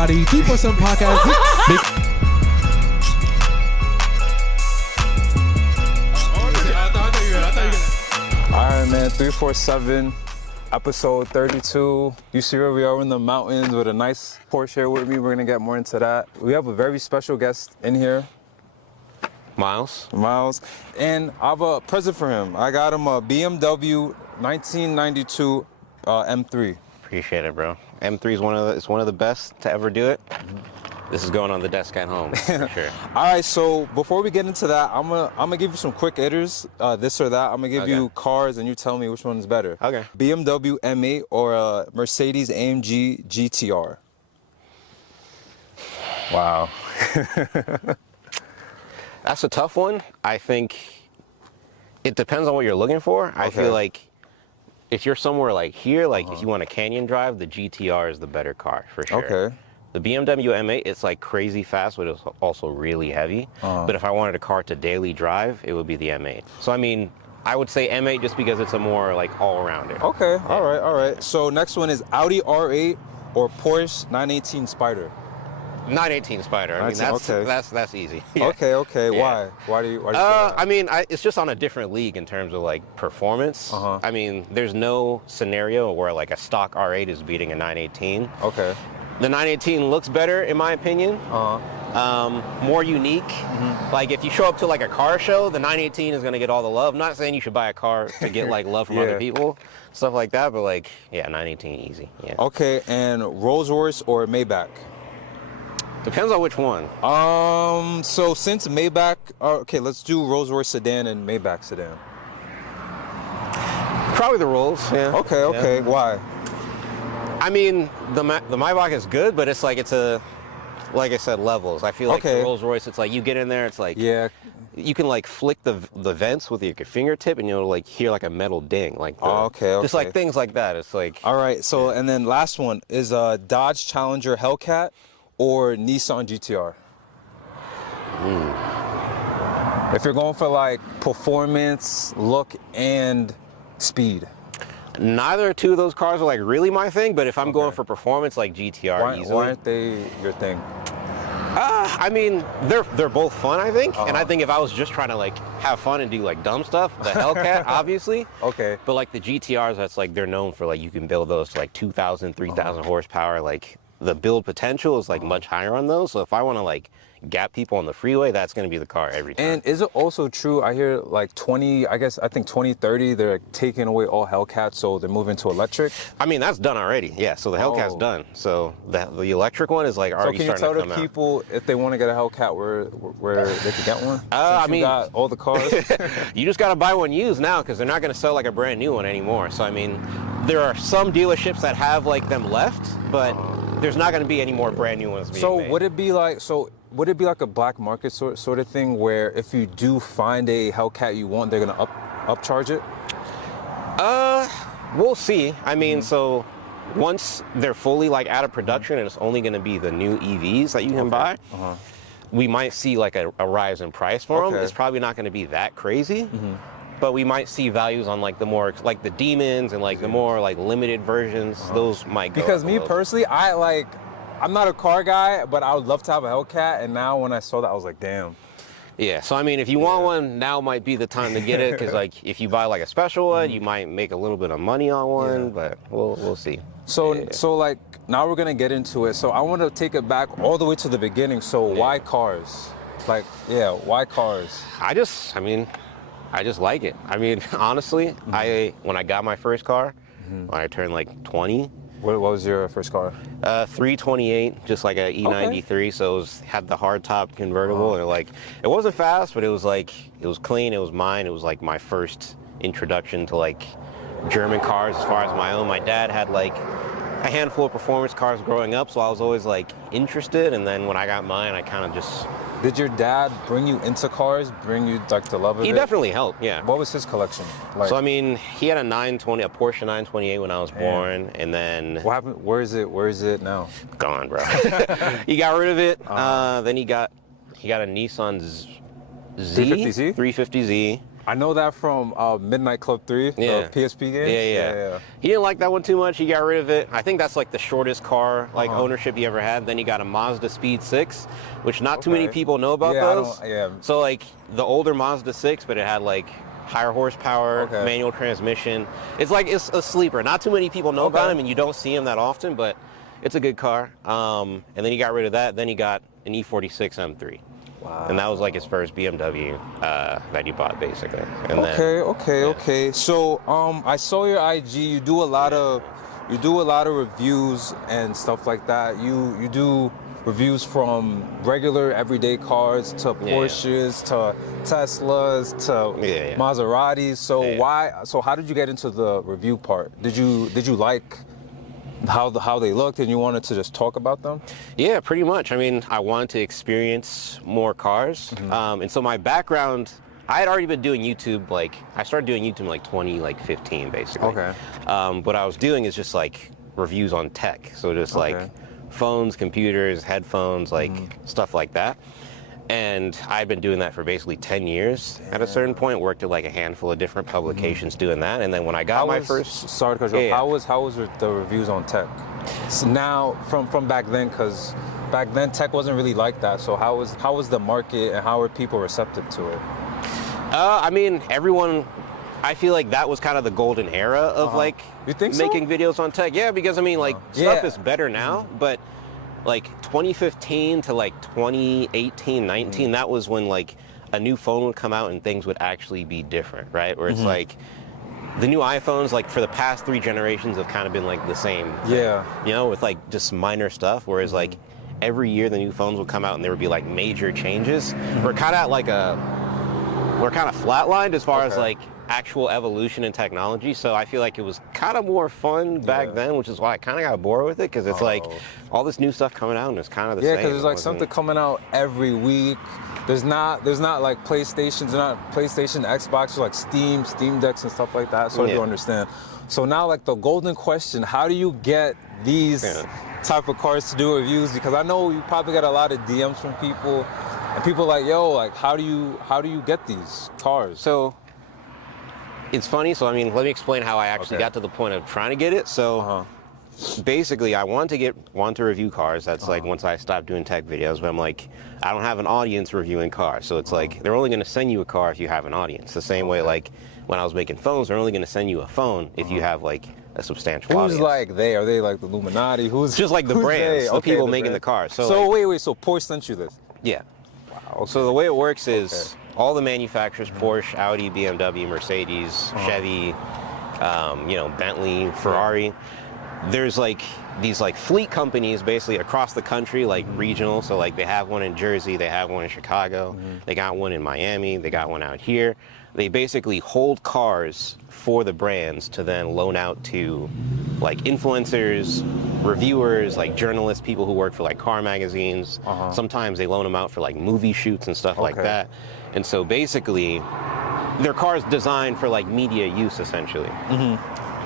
everybody. 347 Podcast. Alright, man, 347, episode 32. You see where we are in the mountains with a nice Porsche here with me. We're gonna get more into that. We have a very special guest in here. Miles. And I have a present for him. I got him a BMW 1992 M3. Appreciate it, bro. M3 is one of the best to ever do it. This is going on the desk at home, for sure. All right, so before we get into that, I'm gonna give you some quick hitters, this or that. I'm gonna give you cars, and you tell me which one is better. Okay. BMW M8 or a Mercedes AMG GTR. Wow. That's a tough one. I think it depends on what you're looking for. I feel like if you're somewhere like here, like if you want a canyon drive, the GTR is the better car, for sure. Okay. The BMW M8, it's like crazy fast, but it's also really heavy. But if I wanted a car to daily drive, it would be the M8. So I mean, I would say M8 just because it's a more like all-rounder. Okay, yeah. All right. So next one is Audi R8 or Porsche 918 Spyder. 918 Spyder. I mean, that's easy. Yeah. Okay. Yeah. Why do you say that? I mean, it's just on a different league in terms of like performance. I mean, there's no scenario where like a stock R8 is beating a 918. Okay. The 918 looks better, in my opinion. More unique. Like if you show up to like a car show, the 918 is gonna get all the love. I'm not saying you should buy a car to get like love from other people, stuff like that. But like, yeah, 918 easy. Yeah. Okay, and Rolls Royce or Maybach? Depends on which one. So since Maybach, okay, let's do Rolls Royce sedan and Maybach sedan. Probably the Rolls. Yeah. Okay. Yeah. Why? I mean, the Maybach is good, but it's like like I said, levels. I feel like the Rolls Royce, it's like you get in there, it's like you can like flick the vents with your fingertip, and you'll like hear like a metal ding, like just like things like that. It's like all right. So and then last one is Dodge Challenger Hellcat or Nissan GTR. If you're going for like performance, look, and speed. Neither two of those cars are like really my thing, but if I'm going for performance, like GTR easily. Why aren't they your thing? I mean, they're both fun, I think. And I think if I was just trying to like have fun and do like dumb stuff, the Hellcat, obviously. Okay. But like the GTRs, that's like they're known for like you can build those to like 2,000, 3,000 horsepower. Like the build potential is like much higher on those. So if I want to like gap people on the freeway, that's going to be the car every time. And is it also true, I hear like I think 2030, they're like taking away all Hellcats, so they're moving to electric? I mean, that's done already. Yeah, so the Hellcat's done. So the electric one is like already starting to come out. So can you tell the people if they want to get a Hellcat where they could get one? I mean, got all the cars. You just got to buy one used now because they're not going to sell like a brand new one anymore. So I mean, there are some dealerships that have like them left, but there's not going to be any more brand new ones being made. Would it be like a black market sort of thing where if you do find a Hellcat you want, they're gonna upcharge it? We'll see. I mean, so once they're fully like out of production and it's only gonna be the new EVs that you can buy, we might see like a rise in price for them. It's probably not gonna be that crazy. But we might see values on like the more like the Demons and like the more like limited versions. Those might go because me personally, I'm not a car guy, but I would love to have a Hellcat, and now when I saw that, I was like, damn. Yeah, so I mean, if you want one, now might be the time to get it, because like if you buy like a special one, you might make a little bit of money on one, but we'll see. So like now we're gonna get into it. So I want to take it back all the way to the beginning. So why cars? Like, why cars? I just like it. I mean, honestly, when I got my first car, when I turned like 20. What was your first car? 328, just like a E93. So it had the hardtop convertible, and like it wasn't fast, but it was clean. It was mine. It was like my first introduction to like German cars as far as my own. My dad had like a handful of performance cars growing up, so I was always like interested. And then when I got mine, I kind of just. Did your dad bring you into cars? Bring you like the love of it? He definitely helped. Yeah. What was his collection like? So I mean, he had a Porsche 928 when I was born, and then. What happened? Where is it now? Gone, bro. He got rid of it. Then he got a Nissan Z. 350Z. 350Z. I know that from Midnight Club 3, Yeah. the PSP game. Yeah. He didn't like that one too much. He got rid of it. I think that's like the shortest car ownership he ever had. Then he got a Mazda Speed 6, which not too many people know about those. So like the older Mazda 6, but it had like higher horsepower, manual transmission. It's like, it's a sleeper. Not too many people know about him, and you don't see him that often, but it's a good car. And then he got rid of that. Then he got an E46 M3. Wow. And that was like his first BMW that he bought, basically. And okay. So I saw your IG. You do a lot of reviews and stuff like that. You do reviews from regular everyday cars to Porsches to Teslas to Maseratis. So how did you get into the review part? Did you like how they looked and you wanted to just talk about them? Yeah, pretty much. I mean, I wanted to experience more cars. And so my background, I had already been doing YouTube, like I started doing YouTube in like 2015 basically. What I was doing is just like reviews on tech. So just like phones, computers, headphones, like stuff like that. And I'd been doing that for basically 10 years. At a certain point, worked at like a handful of different publications doing that. And then when I got my first... Sorry to cut you off. How was the reviews on tech? So now, from back then, because back then tech wasn't really like that. So how was the market and how were people receptive to it? I mean, everyone... I feel like that was kind of the golden era of like you think making videos on tech. Yeah, because I mean, like stuff is better now, but like 2015 to like 2018, 19, that was when like a new phone would come out and things would actually be different, right? Where it's like the new iPhones, like for the past 3 generations have kind of been like the same thing, you know, with like just minor stuff, whereas like every year the new phones would come out and there would be like major changes. We're kind of at like we're kind of flatlined as far as like actual evolution in technology, so I feel like it was kind of more fun back then, which is why I kind of got bored with it, because it's like all this new stuff coming out and it's kind of the same. Yeah, because there's like something coming out every week. There's not like PlayStations, not PlayStation, Xbox, like Steam Decks and stuff like that. So I do understand. So now like the golden question: how do you get these type of cars to do reviews? Because I know you probably get a lot of DMs from people, and people are like, yo, like how do you get these cars? So it's funny. So I mean, let me explain how I actually got to the point of trying to get it. So basically, I want to review cars. That's like once I stopped doing tech videos, but I'm like, I don't have an audience reviewing cars. So it's like they're only going to send you a car if you have an audience. The same way like when I was making phones, they're only going to send you a phone if you have like a substantial audience. Who's like they? Are they like the Illuminati? Who's just like the brands, the people making the cars. So like, wait, so Porsche sent you this? Yeah. Wow. So the way it works is all the manufacturers, Porsche, Audi, BMW, Mercedes, Chevy, you know, Bentley, Ferrari. There's like these like fleet companies basically across the country, like regional. So like they have one in Jersey, they have one in Chicago, they got one in Miami, they got one out here. They basically hold cars for the brands to then loan out to like influencers, reviewers, like journalists, people who work for like car magazines. Sometimes they loan them out for like movie shoots and stuff like that. And so basically their cars designed for like media use essentially.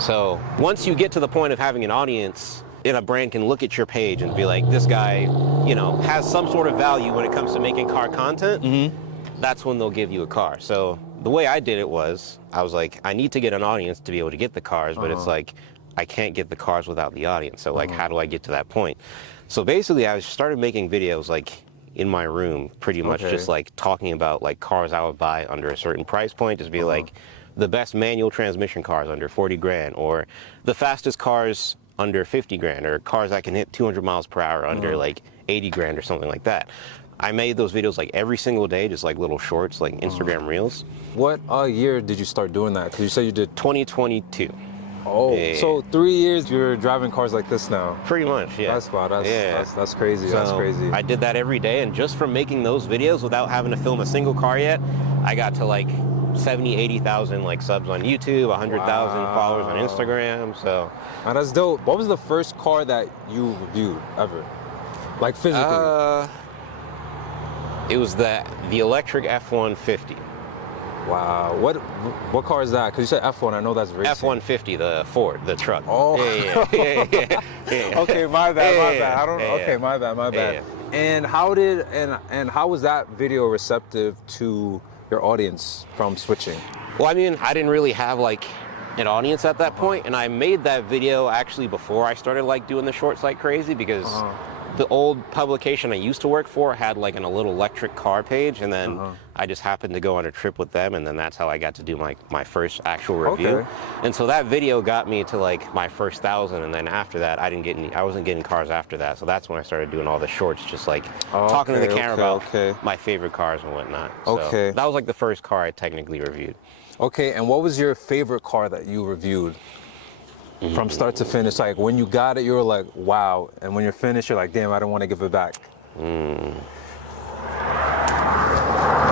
So once you get to the point of having an audience, a brand can look at your page and be like, this guy, you know, has some sort of value when it comes to making car content. That's when they'll give you a car. So the way I did it was, I was like, I need to get an audience to be able to get the cars, but it's like, I can't get the cars without the audience. So like, how do I get to that point? So basically I started making videos like in my room, pretty much just like talking about like cars I would buy under a certain price point, just be like the best manual transmission cars under 40 grand, or the fastest cars under 50 grand, or cars that can hit 200 miles per hour under like 80 grand or something like that. I made those videos like every single day, just like little shorts, like Instagram Reels. What year did you start doing that? Because you said you did 2022. Oh, so 3 years you're driving cars like this now? Pretty much, yeah. That's wow, that's crazy. So that's crazy. I did that every day, and just from making those videos without having to film a single car yet, I got to like 70, 80,000 like subs on YouTube, 100,000 followers on Instagram. So that's dope. What was the first car that you reviewed ever, like physically? It was the electric F-150. Wow. What car is that? Because you said F1. I know that's racing. F-150, the Ford, the truck. Oh. Yeah. Okay, my bad. I don't. Okay, my bad. And how was that video receptive to your audience from switching? Well, I mean, I didn't really have like an audience at that point, and I made that video actually before I started like doing the shorts like crazy, because the old publication I used to work for had like a little electric car page, and then I just happened to go on a trip with them, and then that's how I got to do my first actual review. Okay. And so that video got me to like my first 1,000, and then after that I wasn't getting cars after that. So that's when I started doing all the shorts, just like talking to the camera about my favorite cars and whatnot. So that was like the first car I technically reviewed. Okay, and what was your favorite car that you reviewed from start to finish? Like when you got it, you were like, wow. And when you're finished, you're like, damn, I don't want to give it back.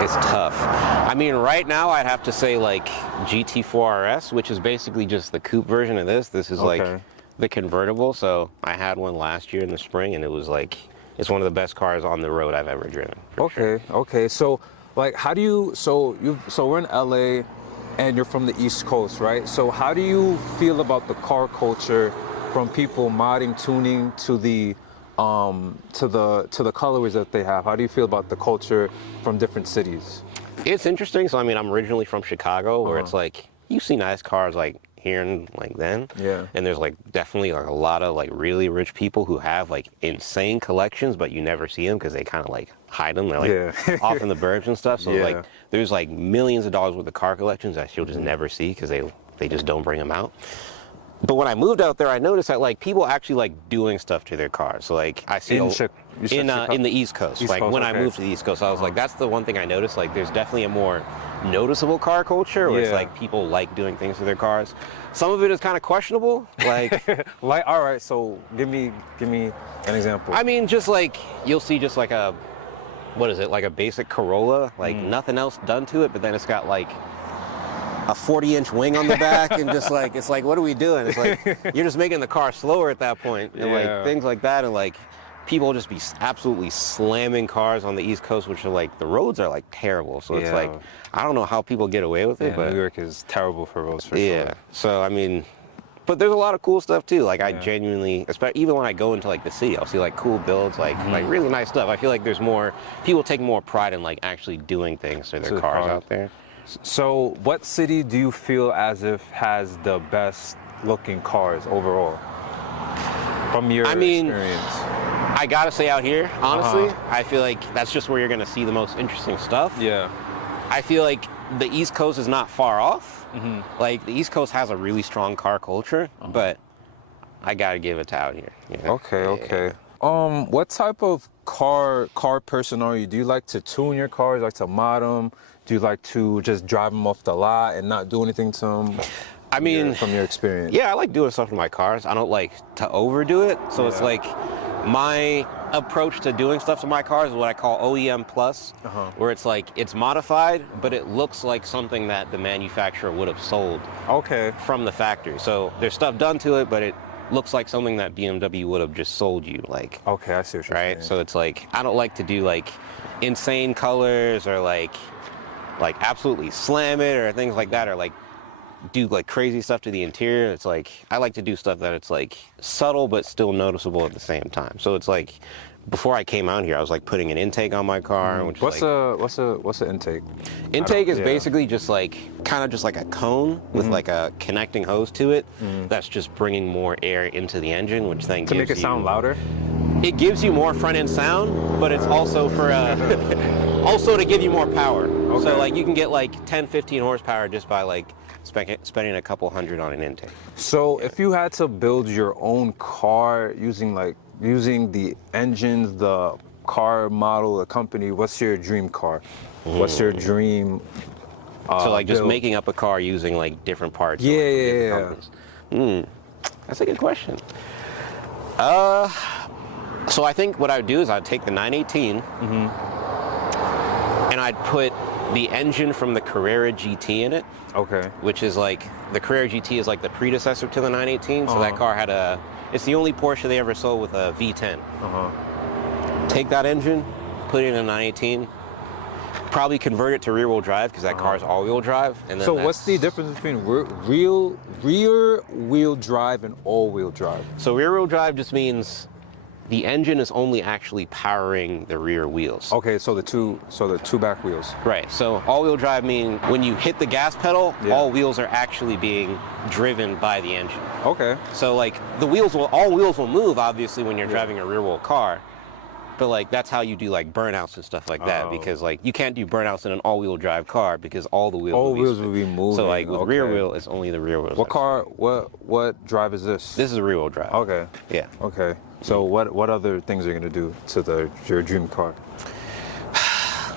It's tough. I mean, right now I'd have to say like GT4 RS, which is basically just the coupe version of this. This is like the convertible. So I had one last year in the spring, and it was like, it's one of the best cars on the road I've ever driven. Okay. So like, how do you, so we're in LA, and you're from the East Coast, right? So how do you feel about the car culture from people modding, tuning to the colorways that they have? How do you feel about the culture from different cities? It's interesting. So I mean, I'm originally from Chicago, where it's like you see nice cars like here and like then. Yeah. And there's like definitely like a lot of like really rich people who have like insane collections, but you never see them because they kind of like hide them. They're like off in the burbs and stuff. So like there's like millions of dollars worth of car collections that you'll just never see because they just don't bring them out. But when I moved out there, I noticed that like people actually like doing stuff to their cars. So like I see in the East Coast. When I moved to the East Coast, I was like, that's the one thing I noticed. Like there's definitely a more noticeable car culture where it's like people like doing things to their cars. Some of it is kind of questionable. Like, all right. So give me an example. I mean, just like you'll see just like a, what is it? Like a basic Corolla, like nothing else done to it, but then it's got like a 40-inch wing on the back, and just like, it's like, what are we doing? It's like, you're just making the car slower at that point, and like things like that, and like people just be absolutely slamming cars on the East Coast, which are like, the roads are like terrible. So it's like, I don't know how people get away with it, but New York is terrible for roads for sure. So I mean, but there's a lot of cool stuff too. Like I genuinely, especially even when I go into like the city, I'll see like cool builds, like really nice stuff. I feel like there's more, people take more pride in like actually doing things to their cars out there. So what city do you feel as if has the best looking cars overall from your experience? I gotta say out here, honestly, I feel like that's just where you're gonna see the most interesting stuff. I feel like the East Coast is not far off. Like the East Coast has a really strong car culture, but I gotta give it to out here. You know? Okay. What type of car person are you? Do you like to tune your cars, like to mod them? Do you like to just drive them off the lot and not do anything to them? I mean, from your experience. Yeah, I like doing stuff to my cars. I don't like to overdo it. So it's like my approach to doing stuff to my cars is what I call OEM plus, where it's like it's modified, but it looks like something that the manufacturer would have sold from the factory. So there's stuff done to it, but it looks like something that BMW would have just sold you. Like, I see what you're saying. So it's like, I don't like to do like insane colors or like absolutely slam it or things like that, or like do like crazy stuff to the interior. It's like, I like to do stuff that it's like subtle but still noticeable at the same time. So it's like, before I came out here, I was like putting an intake on my car. Which what's the intake? Intake is basically just like, kind of just like a cone with like a connecting hose to it. That's just bringing more air into the engine, which then to make it sound louder. It gives you more front end sound, but it's also for also to give you more power. So like you can get like 10-15 horsepower just by like spending a couple hundred on an intake. So if you had to build your own car using the engines, the car model, the company, what's your dream car? What's your dream so like just build? making up a car using like different parts. That's a good question. So I think what I would do is I'd take the 918 and I'd put the engine from the Carrera GT in it. Which is like, the Carrera GT is like the predecessor to the 918. So that car had it's the only Porsche they ever sold with a V10. Take that engine, put it in a 918, probably convert it to rear-wheel drive because that car is all-wheel drive. And then so what's the difference between rear-wheel drive and all-wheel drive? So rear-wheel drive just means the engine is only actually powering the rear wheels. Okay, so the two back wheels. Right. So all-wheel drive means when you hit the gas pedal, all wheels are actually being driven by the engine. Okay. So like all wheels will move obviously when you're driving a rear-wheel car. But like that's how you do like burnouts and stuff like that, because like you can't do burnouts in an all-wheel drive car because all the wheels will be moving. So like with rear wheel, it's only the rear wheels. What drive is this? This is a rear wheel drive. Okay. Yeah. Okay. So what other things are you gonna do to your dream car?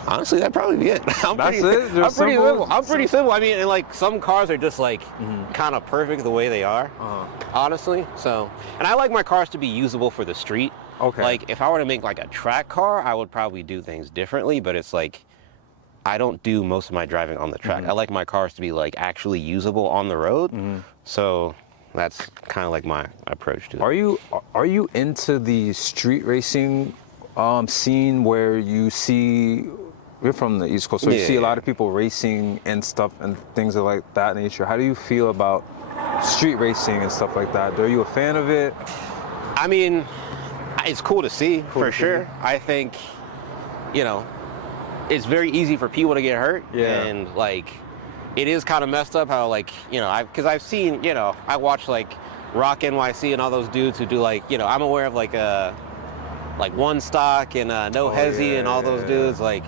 Honestly, that'd probably be it. I'm pretty simple. I mean, and like some cars are just like kind of perfect the way they are. Honestly. So, and I like my cars to be usable for the street. Okay. Like if I were to make like a track car, I would probably do things differently, but it's like I don't do most of my driving on the track. I like my cars to be like actually usable on the road. So that's kind of like my approach to it. Are you into the street racing scene where you see, you're from the East Coast, so you see a lot of people racing and stuff and things of like that nature. How do you feel about street racing and stuff like that? Are you a fan of it? I mean, it's cool to see, for sure. I think, you know, it's very easy for people to get hurt. And like, it is kind of messed up how like, you know, because I've seen, you know, I watch like Rock NYC and all those dudes who do like, you know, I'm aware of like One Stock and No Hezzy and all those dudes, like,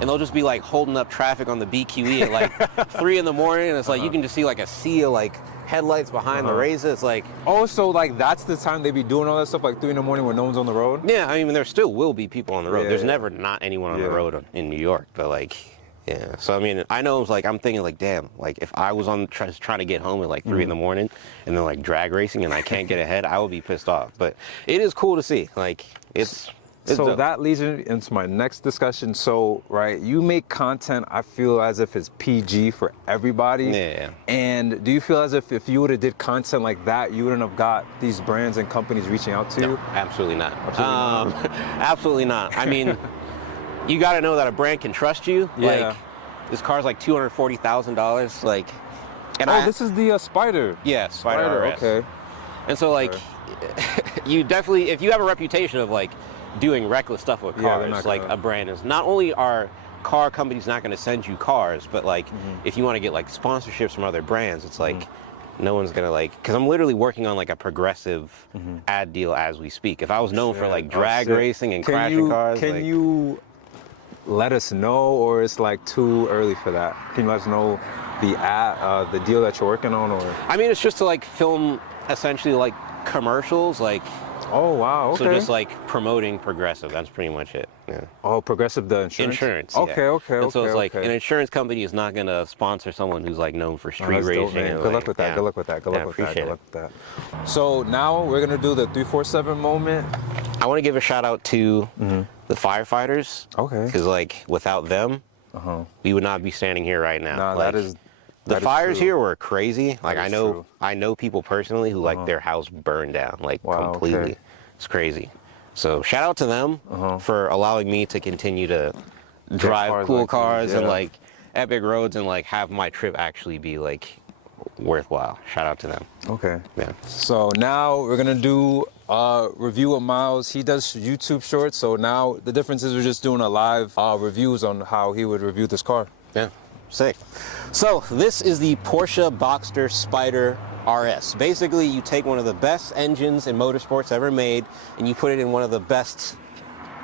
and they'll just be like holding up traffic on the BQE at like 3 in the morning, and it's like you can just see like a sea of like headlights behind the race. It's like, oh, so like that's the time they be doing all that stuff, like 3 in the morning when no one's on the road? Yeah, I mean there still will be people on the road. There's never not anyone on the road in New York, but like, yeah. So I mean, I know it's like I'm thinking like, damn, like if I was on trying to get home at like 3 in the morning and then like drag racing and I can't get ahead, I would be pissed off. But it is cool to see. Like it's so dope. That leads into my next discussion. So, right, you make content, I feel as if it's PG for everybody. Yeah. And do you feel as if you would have did content like that, you wouldn't have got these brands and companies reaching out to you? Absolutely not. Absolutely not. I mean, you got to know that a brand can trust you. Like, this car's like $240,000. Like, and this is the Spider. Yeah, Spider RS. Okay. And so, like, you definitely, if you have a reputation of like doing reckless stuff with cars, like a brand is, not only are car companies not going to send you cars, but like if you want to get like sponsorships from other brands, it's like no one's going to like, because I'm literally working on like a progressive ad deal as we speak. If I was known for like drag racing and crashing cars, can you let us know, or it's like too early for that? Can you let us know the deal that you're working on? Or I mean, it's just to like film essentially like commercials, like. Oh wow! Okay. So just like promoting Progressive, that's pretty much it. Yeah. Oh, Progressive, the insurance. Insurance. Okay, okay. And so it's like an insurance company is not gonna sponsor someone who's like known for street racing. Good luck with that. Good luck with that. Good luck with that. Good luck with that. So now we're gonna do the 347 moment. I want to give a shout out to the firefighters. Okay. Because like without them, we would not be standing here right now. Nah, like, that is. The fires here were crazy. Like I know people personally who like their house burned down, like completely. Okay. It's crazy. So shout out to them for allowing me to continue to drive cool cars and like epic roads and like have my trip actually be like worthwhile. Shout out to them. Okay. Yeah. So now we're gonna do a review of Miles. He does YouTube shorts. So now the difference is we're just doing a live reviews on how he would review this car. Yeah. Sick. So this is the Porsche Boxster Spyder RS. Basically, you take one of the best engines in motorsports ever made and you put it in one of the best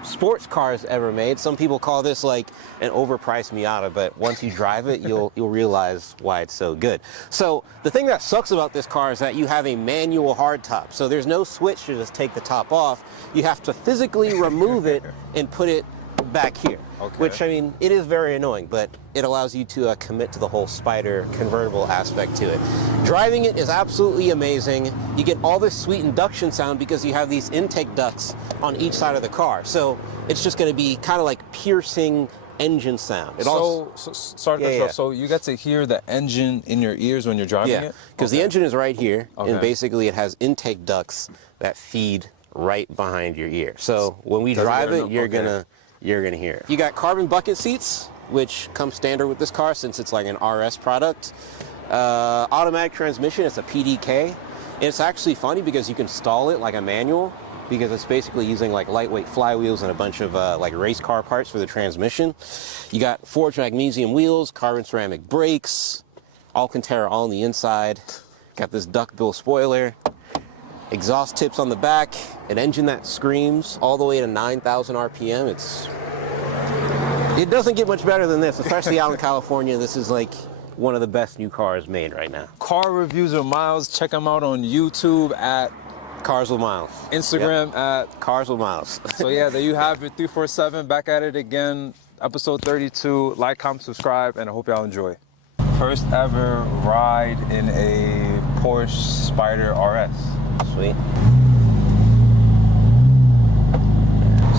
sports cars ever made. Some people call this like an overpriced Miata, but once you drive it, you'll realize why it's so good. So the thing that sucks about this car is that you have a manual hardtop. So there's no switch to just take the top off. You have to physically remove it and put it back here. Okay. Which, I mean, it is very annoying, but it allows you to commit to the whole Spyder convertible aspect to it. Driving it is absolutely amazing. You get all this sweet induction sound because you have these intake ducts on each side of the car. So it's just going to be kind of like piercing engine sound. So you get to hear the engine in your ears when you're driving it? Because the engine is right here, and basically it has intake ducts that feed right behind your ear. So when we drive it, you're gonna hear it. You got carbon bucket seats, which come standard with this car since it's like an RS product. Automatic transmission, it's a PDK. And it's actually funny because you can stall it like a manual, because it's basically using like lightweight flywheels and a bunch of like race car parts for the transmission. You got forged magnesium wheels, carbon ceramic brakes, Alcantara all on the inside. Got this duckbill spoiler, exhaust tips on the back, an engine that screams all the way to 9,000 RPM. It doesn't get much better than this, especially out in California. This is like one of the best new cars made right now. Car Reviews with Miles. Check them out on YouTube at Cars with Miles. Instagram at Cars with Miles. So yeah, there you have it. 347 back at it again. Episode 32. Like, comment, subscribe, and I hope y'all enjoy. First ever ride in a Porsche Spyder RS. Sweet.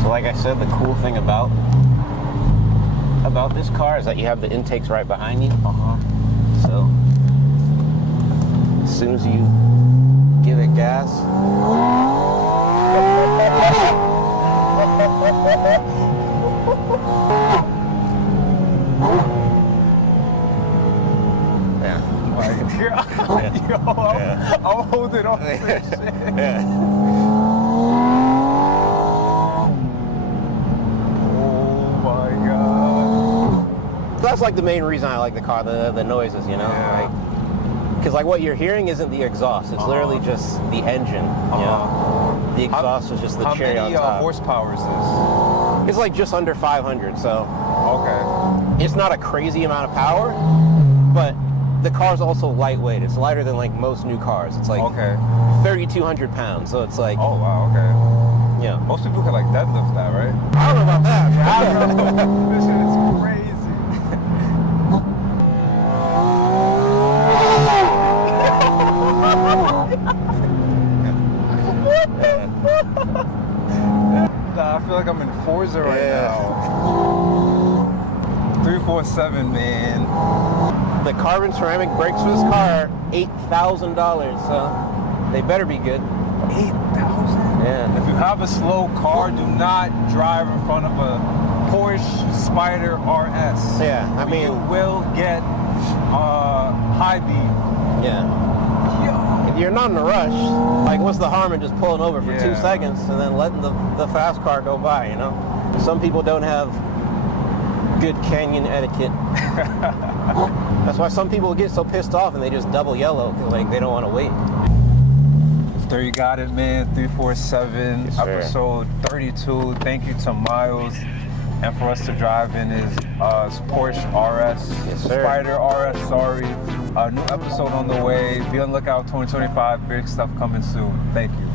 So like I said, the cool thing about this car is that you have the intakes right behind you. So as soon as you give it gas, I'll hold it on. Oh my god. That's like the main reason I like the car, the noises, you know? Yeah. Because like what you're hearing isn't the exhaust, it's literally just the engine. You know? The exhaust is just the cherry on top. How many horsepower is this? It's like just under 500, so. Okay. It's not a crazy amount of power, but the car's also lightweight. It's lighter than like most new cars. It's like 3,200 pounds, so it's like. Oh wow, okay. Yeah. Most people can like deadlift that, right? I don't know about that. I don't know. This shit is crazy. Nah, I feel like I'm in Forza right now. 347, man. The carbon ceramic brakes for this car are $8,000, so they better be good. 8,000? Yeah. If you have a slow car, do not drive in front of a Porsche Spyder RS. Yeah, I mean, you will get high beam. Yeah. If you're not in a rush, like what's the harm in just pulling over for 2 seconds and then letting the fast car go by, you know? Some people don't have good canyon etiquette. That's why some people get so pissed off and they just double yellow, because like they don't want to wait. There you got it, man. 347, Yes, sir. episode 32. Thank you to Miles. And for us to drive in is Porsche RS, Yes, sir. Spyder RS, sorry. New episode on the way. Be on the lookout, 2025, big stuff coming soon. Thank you.